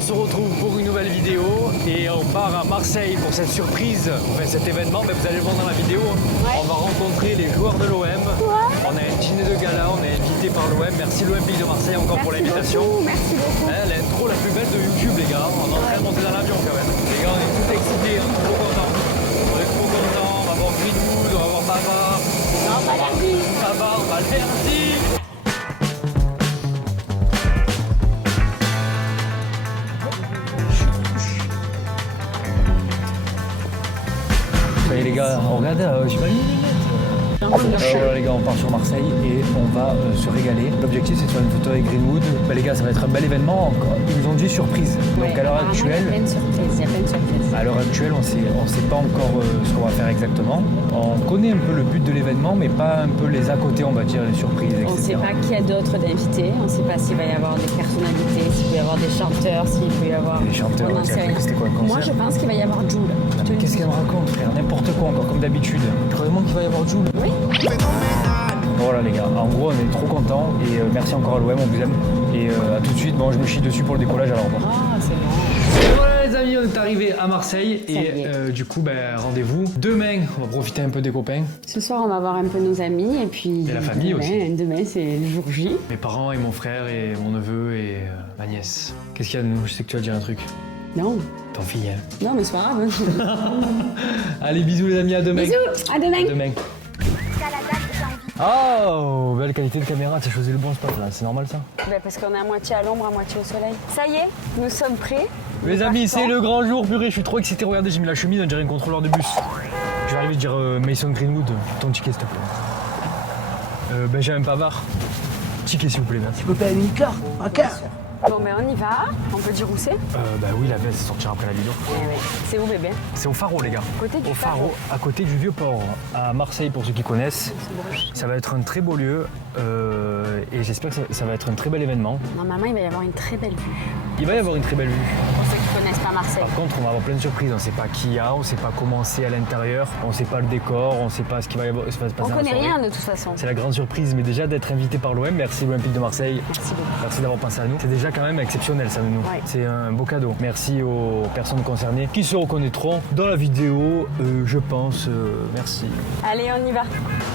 on se retrouve pour une nouvelle vidéo et on part à Marseille pour cette surprise, enfin cet événement, mais vous allez le voir dans la vidéo. On va rencontrer les joueurs de l'OM. On a un dîner de gala, on est invité par l'OM. Merci l'Olympique de Marseille encore pour l'invitation. Merci beaucoup. L'intro la plus belle de YouTube les gars, on est en train de monter dans l'avion quand même. Les gars on est tout excités, on est trop contents. On est trop contents, on va voir Greenwood, on va voir Pavard. Non, pas lundi. Pavard, Balerdi. Et les gars, regardez, je suis pas alors les gars, on part sur Marseille et on va se régaler. L'objectif c'est de faire une photo avec Greenwood. Bah, les gars, ça va être un bel événement. Ils nous ont dit surprise. Donc à l'heure actuelle, Il y a plein de surprises. à l'heure actuelle, on sait pas encore ce qu'on va faire exactement. On connaît un peu le but de l'événement, mais pas un peu les à côté, on va dire, les surprises, etc. On ne sait pas qui y a d'autres d'invités. On ne sait pas s'il va y avoir des personnalités, s'il peut y avoir des chanteurs, s'il peut y avoir. Les chanteurs, On n'en sait rien. c'était quoi le concert? Moi, je pense qu'il va y avoir Jul. Mais qu'est-ce qu'elle me raconte, frère? N'importe quoi encore, comme d'habitude. Tu crois vraiment qu'il va y avoir Jul? Oui. Voilà les gars, en gros on est trop contents et merci encore à l'OM, on vous aime. Et à tout de suite, bon je me chie dessus pour le décollage alors. Ah, c'est bon. Et voilà les amis, on est arrivé à Marseille Ça y et est. du coup rendez-vous. Demain, on va profiter un peu des copains. Ce soir, on va voir un peu nos amis et puis. Et la famille demain, aussi. Demain, c'est le jour J. Mes parents et mon frère et mon neveu et ma nièce. Qu'est-ce qu'il y a de nous? Je sais que tu vas dire un truc. Non. T'en files hein. Non, mais c'est pas grave. Allez bisous les amis, à demain. Bisous. À demain. À demain. Oh, belle qualité de caméra, t'as choisi le bon spot là, c'est normal ça? Ben, parce qu'on est à moitié à l'ombre, à moitié au soleil. Ça y est, nous sommes prêts. Les amis, c'est le grand jour, purée, je suis trop excité. Regardez, j'ai mis la chemise, on dirait un contrôleur de bus. Je vais arriver à dire Mason Greenwood, ton ticket s'il te plaît. Benjamin Pavard, ticket s'il vous plaît, merci. Tu peux payer une carte, un quart. Bon, ben on y va. On peut dire où c'est? Bah oui, la veste sortira après la vidéo. C'est où, bébé? C'est au Pharo, les gars. Côté du Au Pharo, Pharo. à côté du Vieux-Port, à Marseille pour ceux qui connaissent. Ça va être un très beau lieu et j'espère que ça va être un très bel événement. Normalement, il va y avoir une très belle vue. Il va y avoir une très belle vue. Pour ceux qui connaissent pas Marseille. Par contre, on va avoir plein de surprises. On ne sait pas qui y a, on ne sait pas comment c'est à l'intérieur, on ne sait pas le décor, on ne sait pas ce qui va y avoir. On connaît rien de toute façon. C'est la grande surprise, mais déjà d'être invité par l'OM, merci l'Olympique de Marseille. Merci beaucoup. Merci d'avoir pensé à nous. C'est déjà quand même exceptionnel ça de nous. Ouais. C'est un beau cadeau. Merci aux personnes concernées qui se reconnaîtront dans la vidéo, je pense. Merci. Allez, on y va.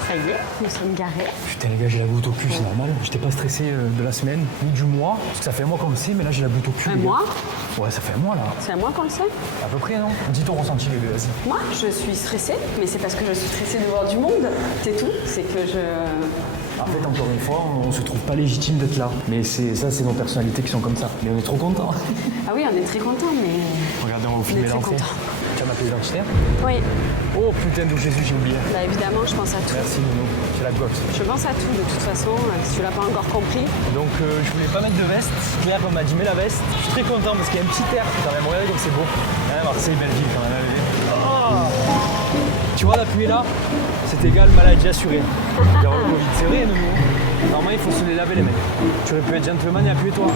Ça y est, nous sommes garés. Putain les gars, j'ai la goutte au cul, c'est normal. J'étais pas stressé de la semaine, ni du mois. Parce que ça fait un mois qu'on le sait, mais là j'ai la goutte au cul. Un les gars. mois? Ouais, ça fait un mois là. C'est à moi qu'on le sait. À peu près, non? Dis ton ressenti les deux, vas-y. Moi, je suis stressée, mais c'est parce que je suis stressée de voir du monde. C'est tout. C'est que je. En fait, encore une fois, on se trouve pas légitime d'être là. Mais ça, c'est nos personnalités qui sont comme ça. Mais on est trop contents. Ah oui, on est très contents, mais. Regardez, on va vous On filmer est très l'entrée. contents. Tu as ma pièce d'identitaire? Oui. Oh putain de Jésus, j'ai oublié. Bah évidemment, je pense à tout. Merci Nounou, c'est la gosse. Je pense à tout de toute façon, si tu l'as pas encore compris. Donc je voulais pas mettre de veste. Claire m'a dit mets la veste. Je suis très content parce qu'il y a un petit air quand même. Regardez comme c'est beau. Ah, Marseille, belle ville quand même. Oh tu vois la pluie là, c'est égal maladie assurée. Il y aura le Covid, c'est vrai Nounou. Normalement il faut se les laver les mecs. Tu aurais pu être gentleman et appuyer-toi.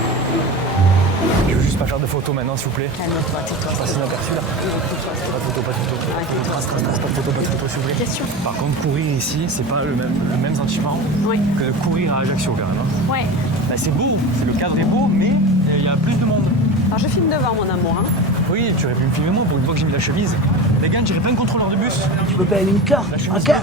Je veux juste pas faire de photos maintenant s'il vous plaît. Calme-toi, tais-toi. Ça c'est inaperçu là. Pas de photo, pas de photo. Pas de photo, pas de photo s'il vous plaît. Question. Par contre courir ici, c'est pas le même sentiment Oui. que de courir à Ajaccio quand même. Hein. Ouais. Bah, c'est beau, le cadre est beau, mais il y a plus de monde. Alors je filme devant mon amour. Hein. Oui, tu aurais pu me filmer moi pour une fois que j'ai mis la chemise. Les gars, j'irai pas un contrôleur de bus. Tu peux payer une carte, un quart.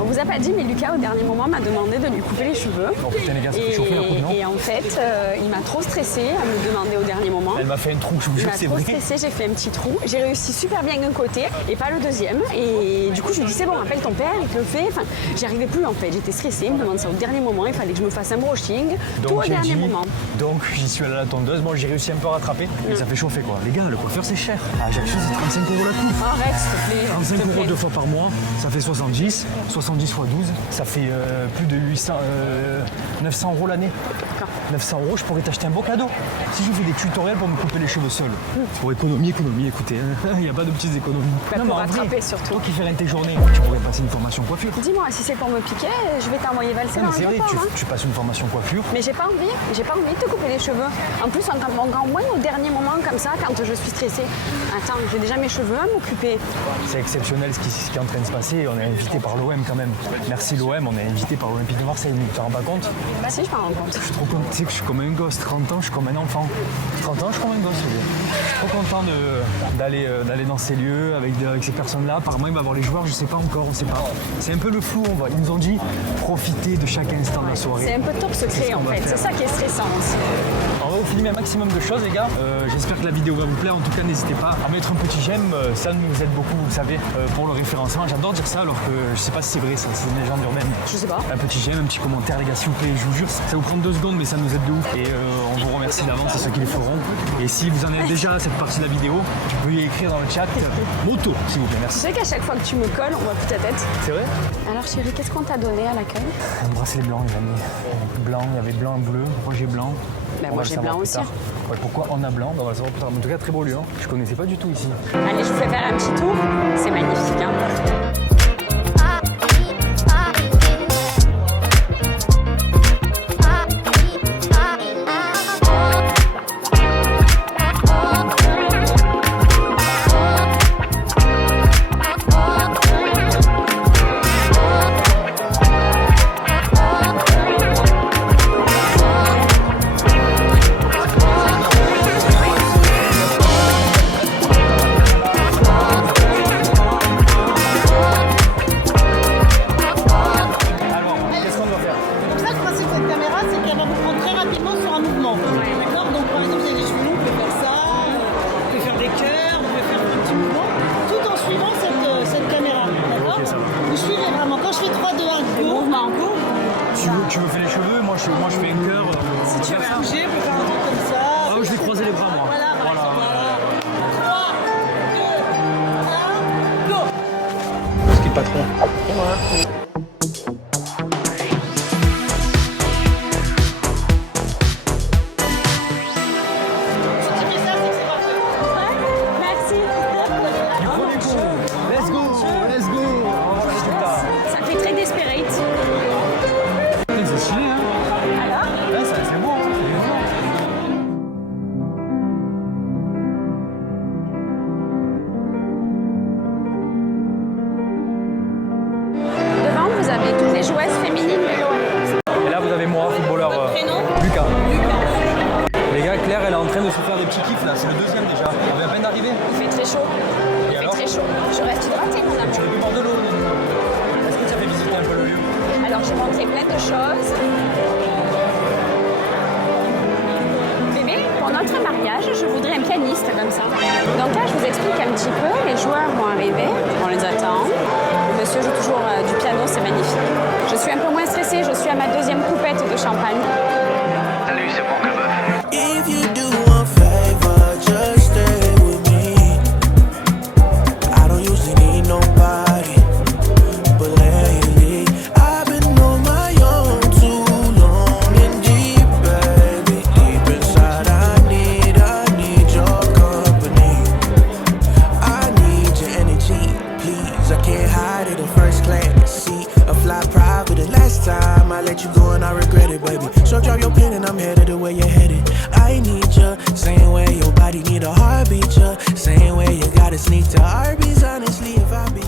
On vous a pas dit, mais Lucas au dernier moment m'a demandé de lui couper les cheveux. Oh putain les gars, ça fait chauffer la coupe, non? Et en fait, il m'a trop stressée à me demander au dernier moment. Elle m'a fait un trou, je vous Il jure m'a que c'est trop vrai. stressée, j'ai fait un petit trou. J'ai réussi super bien un côté et pas le deuxième. Et du coup, je lui dis c'est bon, appelle ton père, il te le fait. Enfin, j'y arrivais plus en fait. J'étais stressée, il me demande ça au dernier moment. Il fallait que je me fasse un brushing. Tout au j'ai dernier dit- moment. Donc j'y suis allé à la tondeuse, bon j'ai réussi un peu à rattraper, mais ça fait chauffer quoi. Les gars, le coiffeur c'est cher. À Ajaccio c'est 35 € la coupe. Arrête, s'il te plaît. 35 s'il te € plaît. 2 fois par mois, ça fait 70. 70 fois 12, ça fait plus de 900 € l'année. 900 €, je pourrais t'acheter un beau cadeau. Si je fais des tutoriels pour me couper les cheveux seul. Pour économie, écoutez, hein. Il n'y a pas de petites économies. Bah, Non, pour mais en vrai, rattraper, surtout. toi qui fais rien de tes journées, tu pourrais passer une formation coiffure. Dis-moi, si c'est pour me piquer, je vais t'envoyer valser Non, dans mais c'est le vrai, Vieux-Port, hein. tu passes une formation coiffure. Mais j'ai pas envie de te couper les cheveux. En plus, encore moins au dernier moment comme ça, quand je suis stressée. Attends, j'ai déjà mes cheveux à m'occuper. C'est exceptionnel ce qui est en train de se passer. On est invité par l'OM quand même. Merci l'OM, on est invité par l'Olympique de Marseille. Tu t'en rends pas compte? Bah si, je m'en rends compte. Je suis trop content. sais que je suis comme un gosse, 30 ans, je suis comme un enfant. 30 ans, je suis comme un gosse. Je suis trop content d'aller dans ces lieux avec ces personnes-là. Apparemment, il va y avoir les joueurs, je sais pas encore, on sait pas. C'est un peu le flou, ils nous ont dit profitez de chaque instant de la soirée. C'est un peu top secret en fait, c'est ça qui est stressant aussi. On va vous filmer un maximum de choses les gars. J'espère que la vidéo va vous plaire. En tout cas, n'hésitez pas à mettre un petit j'aime. Ça nous aide beaucoup, vous savez, pour le référencement. J'adore dire ça alors que je sais pas si c'est vrai, ça, c'est une légende urbaine. Je sais pas. Un petit j'aime, un petit commentaire les gars, s'il vous plaît, je vous jure. Ça vous prend 2 secondes mais ça nous aide de ouf. Et on vous remercie d'avance, c'est ceux qui les feront. Et si vous en êtes déjà à cette partie de la vidéo, tu peux y écrire dans le chat moto, s'il vous plaît, Tu merci. sais qu'à chaque fois que tu me colles, on voit plus ta tête. C'est vrai? Alors chérie, qu'est-ce qu'on t'a donné à l'accueil? Un bracelet blanc les amis. Blanc, il y avait blanc et bleu. Pourquoi j'ai blanc? Ben On moi va le j'ai savoir blanc plus aussi. tard. Ouais, pourquoi on a blanc? On va le savoir plus tard. En tout cas, très beau lieu. Je connaissais pas du tout ici. Allez, je vous fais faire un petit tour. C'est magnifique. Hein. Tu me fais les cheveux, moi je fais un cœur. Si tu veux bouger, on peut faire un truc comme ça. Ah, je vais croiser les bras moi. Voilà, par exemple, voilà. 3, 2, 1, go! C'est qui le patron? Si tu fais ça, c'est que c'est parfait. Merci. Du premier coup, let's go, let's go. On va voir le résultat. Ça fait très desperate. C'est stylé hein? Alors? Ouais, c'est beau hein? Devant, vous avez toutes les joueuses féminines de l'OM. Et là vous avez moi, footballeur prénom? Lucas. Les gars, Claire elle est en train de se faire des petits kiffs là, c'est le deuxième déjà. On vient à peine d'arriver. Il fait très chaud. Et Il fait alors? très chaud. Je reste hydratée, mon Tu amour. veux boire de l'eau? Est-ce que tu as fait visiter un peu le lieu? Alors, j'ai montré plein de choses. Bébé, pour notre mariage, je voudrais un pianiste comme ça. Donc là, je vous explique un petit peu. Les joueurs vont arriver, on les attend. Le monsieur joue toujours du piano, c'est magnifique. Je suis un peu moins stressée, je suis à ma 2e coupette de champagne. Salut, c'est bon que If you do one favor, just stay with me. I don't usually need nobody, but lately I've been on my own too long and deep, baby. Deep inside, I need your company. I need your energy, please. I can't hide it in first class seat. A fly private. The last time I let you go and I regret it, baby. So drop your pen and I'm headed the way you're headed. I need you, same way your body need a heartbeat, ya. Same way you gotta sneak to Arby's, honestly, if I be.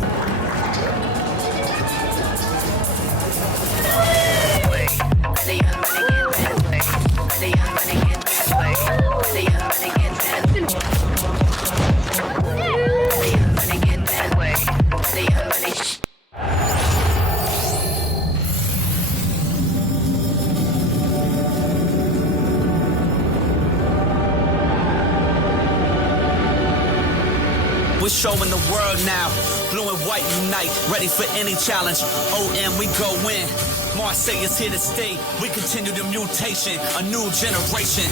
We're showing the world now. Blue and white unite, ready for any challenge. OM, we go in. Marseille is here to stay. We continue the mutation, a new generation.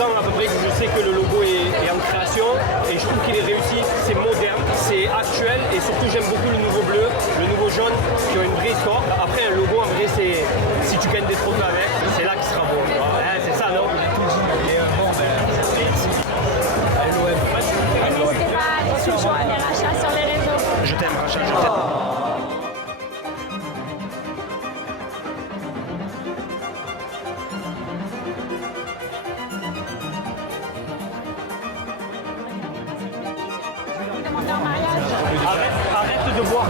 ans à peu près que je sais que le logo est en création et je trouve qu'il est réussi, c'est moderne, c'est actuel et surtout j'aime beaucoup le nouveau bleu, le nouveau jaune qui ont une vraie histoire. Après un logo en vrai c'est si tu gagnes des trophées avec, c'est là qu'il sera bon. C'est ça non? N'hésitez pas à aller toujours à des rachats sur les réseaux. Je t'aime Rachel, je t'aime. Demander en mariage. Arrête de boire.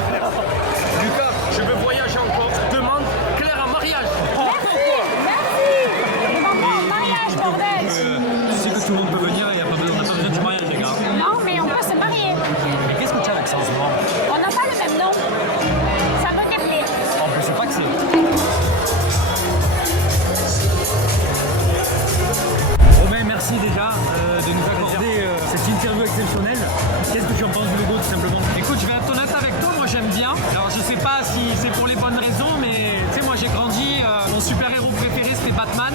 Lucas, je veux voyager encore. Demande Claire en mariage. Merci. Demande en mariage, bordel. Tu sais que tout le monde peut venir et on n'a pas besoin du mariage, les gars. Non, mais on peut se marier. Mais qu'est-ce que tu as avec ça en ce moment? On n'a pas le même nom. Ça me déplaît. En plus, c'est pas que c'est. Romain, merci déjà de nous accorder cette interview exceptionnelle. Qu'est-ce que tu en penses du logo tout simplement? Écoute, je vais être honnête avec toi, moi j'aime bien. Alors je sais pas si c'est pour les bonnes raisons, mais tu sais, moi j'ai grandi, mon super-héros préféré c'était Batman.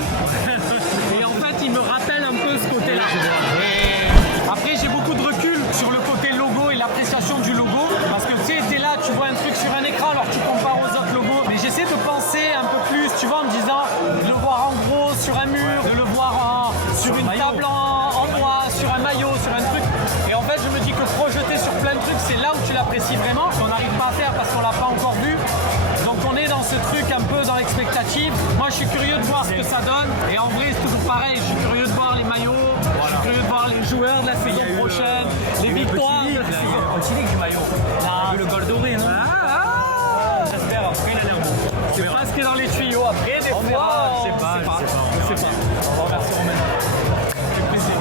Et en fait, il me rappelle un peu ce côté-là. Et après, j'ai beaucoup de recul sur le côté logo et l'appréciation du logo. Parce que tu sais, t'es là, tu vois un truc sur un écran, alors tu compares aux autres logos. Mais j'essaie de penser un peu plus, tu vois, en me disant, de le voir en gros sur un mur, de le voir sur une table en bois, sur un maillot, sur un truc. Et en fait, je me dis que projeter sur plein de trucs, c'est là où tu l'apprécies vraiment. Qu'on n'arrive pas à faire parce qu'on l'a pas encore vu. Donc on est dans ce truc un peu dans l'expectative. Moi, je suis curieux de voir ce que ça donne. Et en vrai, c'est toujours pareil. Je suis curieux de voir les maillots. Je suis curieux de voir les joueurs de la saison prochaine, les victoires. Il y a du maillot. Le gold doré, non? J'espère, après il a l'air beau. C'est pas ce qui est dans les tuyaux. Après, des fois, je sais pas. On sait pas. On va remercier Romain. C'est plaisir.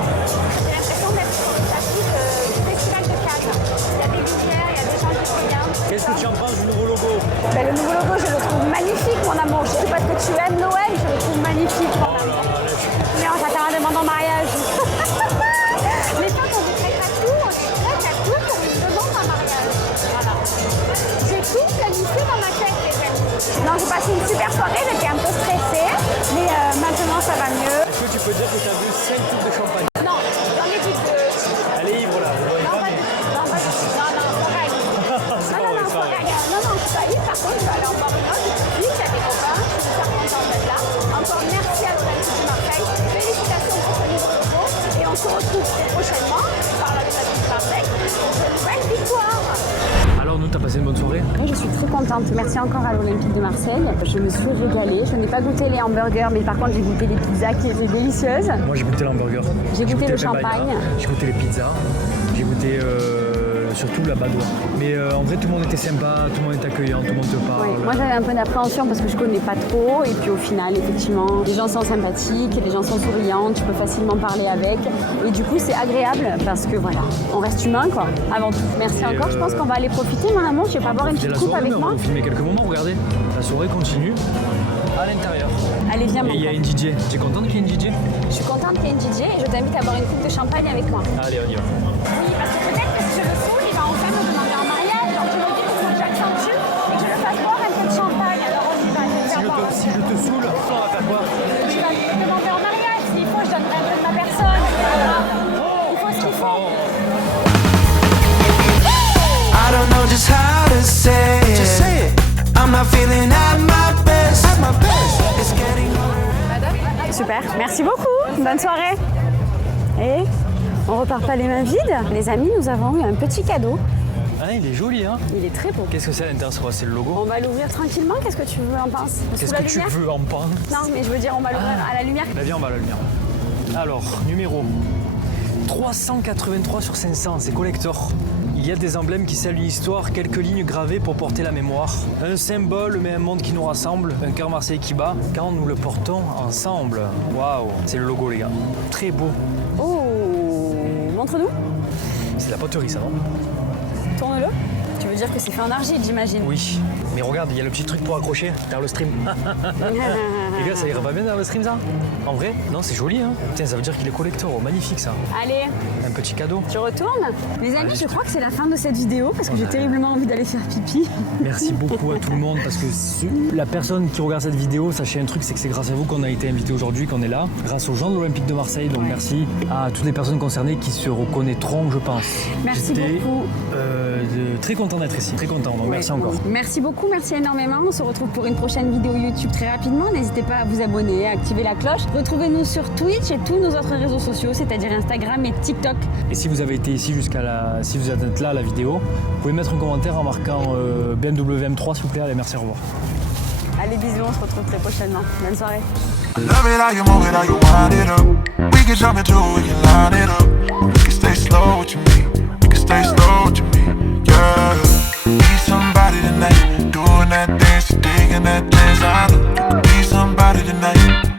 J'ai l'impression d'être sur le tapis du Festival de Cannes. Il y a des lumières, il y a des gens qui se regardent. Qu'est-ce que tu en penses du nouveau logo? Ben, le nouveau logo, je le trouve magnifique, mon amour. Je sais pas ce que tu aimes Noël, je le trouve magnifique, mon amour. Mais on s'attend à demander en mariage. Les fois qu'on vous prête à tout, on se prête à tout pour une demande en mariage. Voilà. J'ai tout planifié dans ma tête, les amis. Non, j'ai passé une super soirée, j'étais un peu stressée, mais maintenant ça va mieux. Est-ce que tu peux dire que tu as bu 5 tours de champagne? Non, j'en ai vu deux. Elle est ivre là. Non, pas du tout. Non, pas du tout. Non, c'est pas grave. Non, je suis pas ivre. Par contre, je vais aller en boire une autre tout de suite. Il y a des copains. Je suis super contente d'être là. Encore merci à l'Olympique de Marseille. Félicitations pour ce nouveau logo. Et on se retrouve prochainement par l'Olympique de Marseille pour une nouvelle victoire. Alors nous, t'as passé une bonne soirée? Oui, je suis très contente. Merci encore à l'Olympique de Marseille. Je me suis régalée. Je n'ai pas goûté les hamburgers, mais par contre, j'ai goûté les pizzas qui étaient délicieuses. Moi, j'ai goûté l'hamburger. J'ai goûté le paella, champagne. J'ai goûté les pizzas. J'ai goûté surtout la badoie. Mais en vrai, tout le monde était sympa, tout le monde était accueillant, tout le monde te parle. Oui, moi j'avais un peu d'appréhension parce que je connais pas trop et puis au final effectivement les gens sont sympathiques, les gens sont souriants, tu peux facilement parler avec et du coup c'est agréable parce que voilà, on reste humain quoi, avant tout. Merci encore, je pense qu'on va aller profiter mon amour, je vais pas boire une C'est petite la coupe soirée, avec mais moi. on va filmer quelques moments, regardez. La soirée continue à l'intérieur. Allez viens mon Et il y a pote. une DJ. Tu es contente qu'il y ait une DJ? Je suis contente qu'il y ait une DJ et je t'invite à boire une coupe de champagne avec moi. Allez, on y va. Oui, parce que peut-être que si je le saoule, il va enfin me demander en mariage, donc je me dis qu'il faut que j'accentue et que je le fasse boire un peu de champagne, alors on y va, je vais le faire boire. Si je te saoule, on va faire quoi? Tu vas me demander en mariage, s'il faut, je donnerai un peu de ma personne. Voilà. Il faut ce qu'il faut. I don't know just how to say it. Just say it. I'm not feeling at my best. At my best. It's getting Super, merci beaucoup. Bonne soirée. Et on repart pas les mains vides. Les amis, nous avons eu un petit cadeau. Ah, il est joli, hein? Il est très beau. Qu'est-ce que c'est à l'intérieur? C'est le logo. On va l'ouvrir tranquillement. Qu'est-ce que tu veux en penser? Qu'est-ce Sous la que tu lumière? veux en penser? Non, mais je veux dire, on va l'ouvrir à la lumière. La viande, on va la lumière. Alors, numéro 383 sur 500, c'est collector. Il y a des emblèmes qui scellent une histoire, quelques lignes gravées pour porter la mémoire. Un symbole, mais un monde qui nous rassemble. Un cœur marseillais qui bat quand nous le portons ensemble. Waouh, c'est le logo, les gars. Très beau. Oh, montre-nous. C'est la poterie, ça, non? Tourne-le. Tu veux dire que c'est fait en argile, j'imagine. Oui, mais regarde, il y a le petit truc pour accrocher dans le stream. Les gars, ça ira pas bien dans le stream ça? En vrai? Non, c'est joli hein. Tiens, ça veut dire qu'il est collector, oh, magnifique ça. Allez, Un petit cadeau. tu retournes? Les amis, je crois que c'est la fin de cette vidéo parce que j'ai terriblement envie d'aller faire pipi. Merci beaucoup à tout le monde parce que la personne qui regarde cette vidéo, sachez un truc, c'est que c'est grâce à vous qu'on a été invité aujourd'hui, qu'on est là, grâce aux gens de l'Olympique de Marseille. Donc merci à toutes les personnes concernées qui se reconnaîtront, je pense. Merci J'étais, beaucoup. très content d'être ici, très content. Donc merci encore. Merci beaucoup, merci énormément. On se retrouve pour une prochaine vidéo YouTube très rapidement. N'hésitez pas à vous abonner, à activer la cloche. Retrouvez-nous sur Twitch et tous nos autres réseaux sociaux, c'est-à-dire Instagram et TikTok. Et si vous avez été ici si vous êtes là à la vidéo, vous pouvez mettre un commentaire en marquant BMW M3 s'il vous plaît. Allez, merci, au revoir. Allez, bisous, on se retrouve très prochainement. Bonne soirée. Love it how you move it, how you wind it up. We can jump into it, we can line it up. We can stay slow, what you mean? We can stay slow, what you mean? Yeah. Need somebody tonight, doing that dance, digging that dance. I know you can be somebody tonight.